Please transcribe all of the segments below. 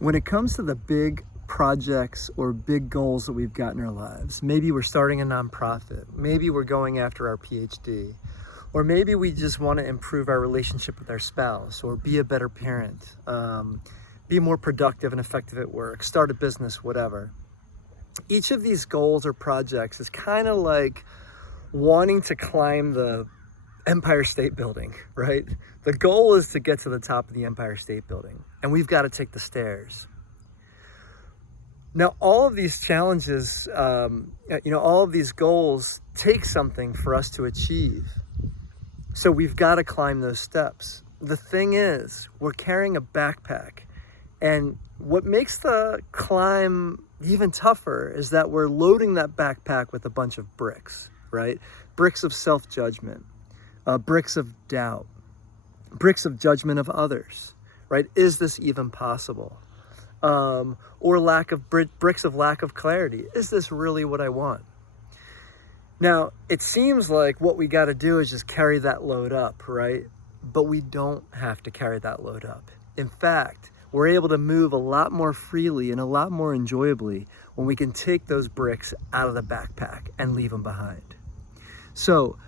When it comes to the big projects or big goals that we've got in our lives, maybe we're starting a nonprofit, maybe we're going after our PhD, or maybe we just want to improve our relationship with our spouse or be a better parent, be more productive and effective at work, start a business, whatever. Each of these goals or projects is kind of like wanting to climb the Empire State Building, right? The goal is to get to the top of the Empire State Building, and we've got to take the stairs. Now, all of these challenges, all of these goals take something for us to achieve. So we've got to climb those steps. The thing is, we're carrying a backpack, and what makes the climb even tougher is that we're loading that backpack with a bunch of bricks, right? Bricks of self-judgment, bricks of doubt, bricks of judgment of others, right? Is this even possible? Or bricks of lack of clarity. Is this really what I want? Now, it seems like what we got to do is just carry that load up, right? But we don't have to carry that load up. In fact, we're able to move a lot more freely and a lot more enjoyably when we can take those bricks out of the backpack and leave them behind. So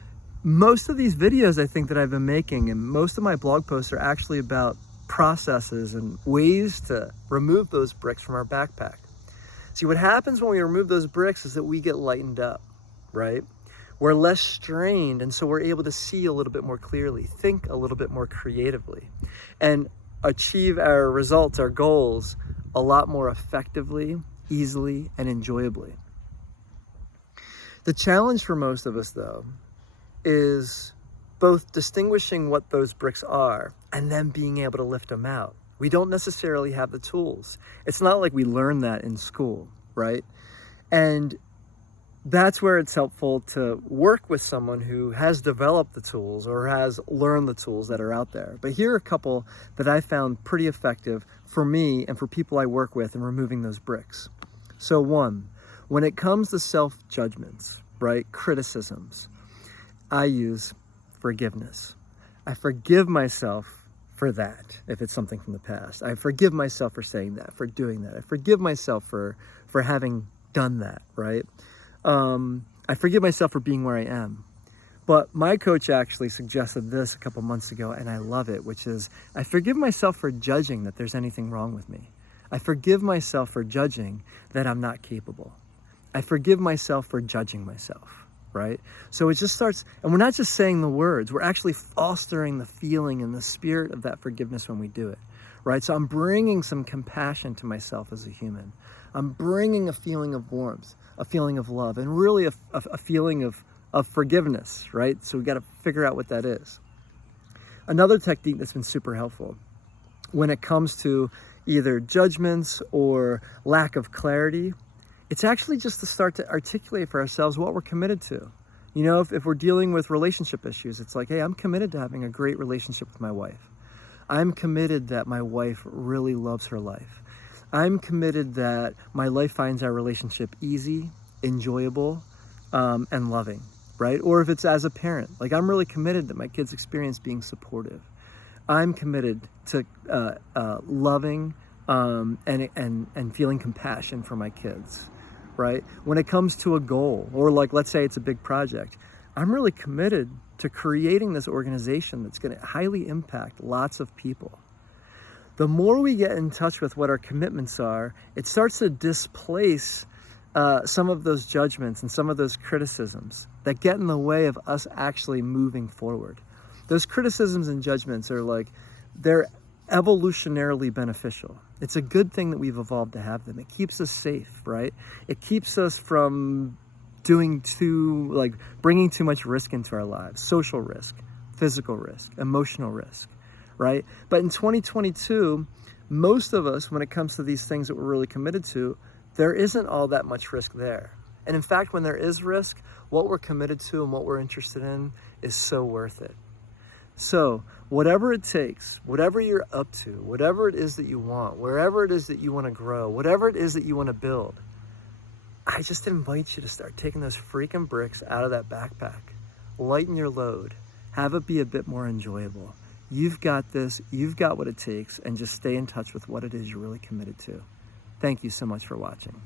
most of these videos I think that I've been making and most of my blog posts are actually about processes and ways to remove those bricks from our backpack. See, what happens when we remove those bricks is that we get lightened up, right? We're less strained, and so we're able to see a little bit more clearly, think a little bit more creatively, and achieve our results, our goals, a lot more effectively, easily, and enjoyably. The challenge for most of us, though, is both distinguishing what those bricks are and then being able to lift them out. We don't necessarily have the tools. It's not like we learn that in school, right? And that's where it's helpful to work with someone who has developed the tools or has learned the tools that are out there. But here are a couple that I found pretty effective for me and for people I work with in removing those bricks. So one, when it comes to self-judgments, right, criticisms, I use forgiveness. I forgive myself for that, if it's something from the past. I forgive myself for saying that, for doing that. I forgive myself for having done that, right? I forgive myself for being where I am. But my coach actually suggested this a couple months ago, and I love it, which is I forgive myself for judging that there's anything wrong with me. I forgive myself for judging that I'm not capable. I forgive myself for judging myself, right? So it just starts, and we're not just saying the words, we're actually fostering the feeling and the spirit of that forgiveness when we do it, right? So I'm bringing some compassion to myself as a human. I'm bringing a feeling of warmth, a feeling of love, and really a feeling of forgiveness, right? So we got to figure out what that is. Another technique that's been super helpful when it comes to either judgments or lack of clarity, it's actually just to start to articulate for ourselves what we're committed to. You know, if we're dealing with relationship issues, it's like, hey, I'm committed to having a great relationship with my wife. I'm committed that my wife really loves her life. I'm committed that my life finds our relationship easy, enjoyable, and loving, right? Or if it's as a parent, like I'm really committed that my kids experience being supportive. I'm committed to loving and feeling compassion for my kids, right? When it comes to a goal, or like let's say it's a big project, I'm really committed to creating this organization that's going to highly impact lots of people. The more we get in touch with what our commitments are, it starts to displace some of those judgments and some of those criticisms that get in the way of us actually moving forward. Those criticisms and judgments are like, they're evolutionarily beneficial. It's a good thing that we've evolved to have them. It keeps us safe, right? It keeps us from bringing too much risk into our lives, social risk, physical risk, emotional risk, right? But in 2022, most of us, when it comes to these things that we're really committed to, there isn't all that much risk there. And in fact, when there is risk, what we're committed to and what we're interested in is so worth it. So whatever it takes, whatever you're up to, whatever it is that you want, wherever it is that you want to grow, whatever it is that you want to build, I just invite you to start taking those freaking bricks out of that backpack. Lighten your load. Have it be a bit more enjoyable. You've got this. You've got what it takes, and just stay in touch with what it is you're really committed to. Thank you so much for watching.